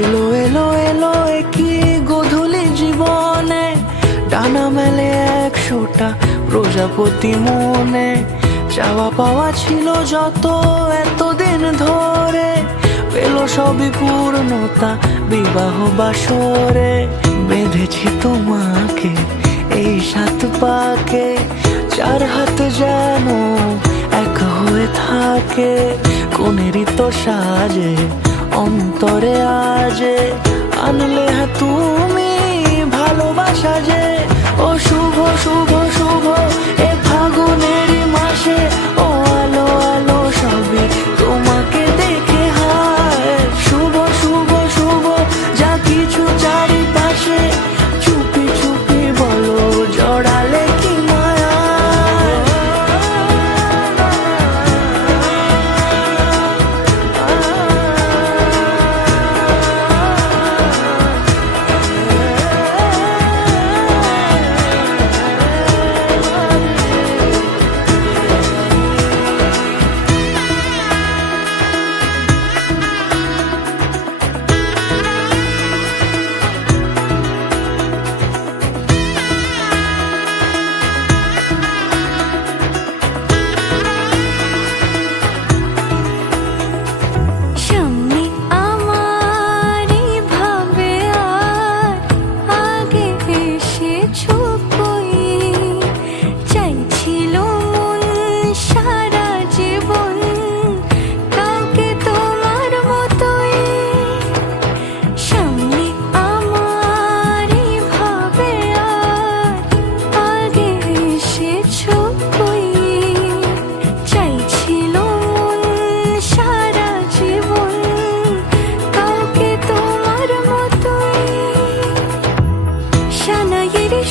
এলো এলো এলো একই গোধূলি জীবনে, ডানা মেলে 100টা প্রজাপতি মনে। চাওয়া পাওয়া ছিল যত এতদিন ধরে, পেল সবই পূর্ণতা বিবাহ বাসরে। বেঁধেছি তোমাকে এই 7 পাকে, 4 হাত যেন এক হয়ে থাকে। কোনেরই তো সাজে অন্তরে আজে, আনলে তুমি ভালোবাসা যে। ও শুভ শুভ শুভ এ ফাগুনেরই মাসে, ও আলো আলো সবই তোমাকে দেখে হায়। শুভ শুভ শুভ যা কিছু চারিপাশে, চুপি চুপি বলো জড়ালে কি মায়া।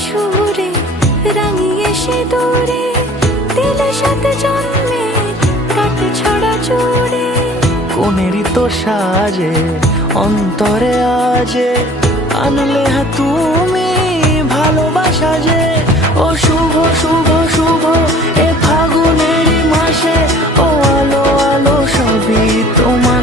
সুরে রাঙিয়ে সে দূরে, দিলে 7 জন্মের কাট ছড়া জুড়ে। কোনেরই তো সাজে অন্তরে আজে, আনলে তুমি ভালোবাসা যে। ও শুভ শুভ শুভ এ ফাগুনেরই মাসে, ও আলো আলো সবই তোমার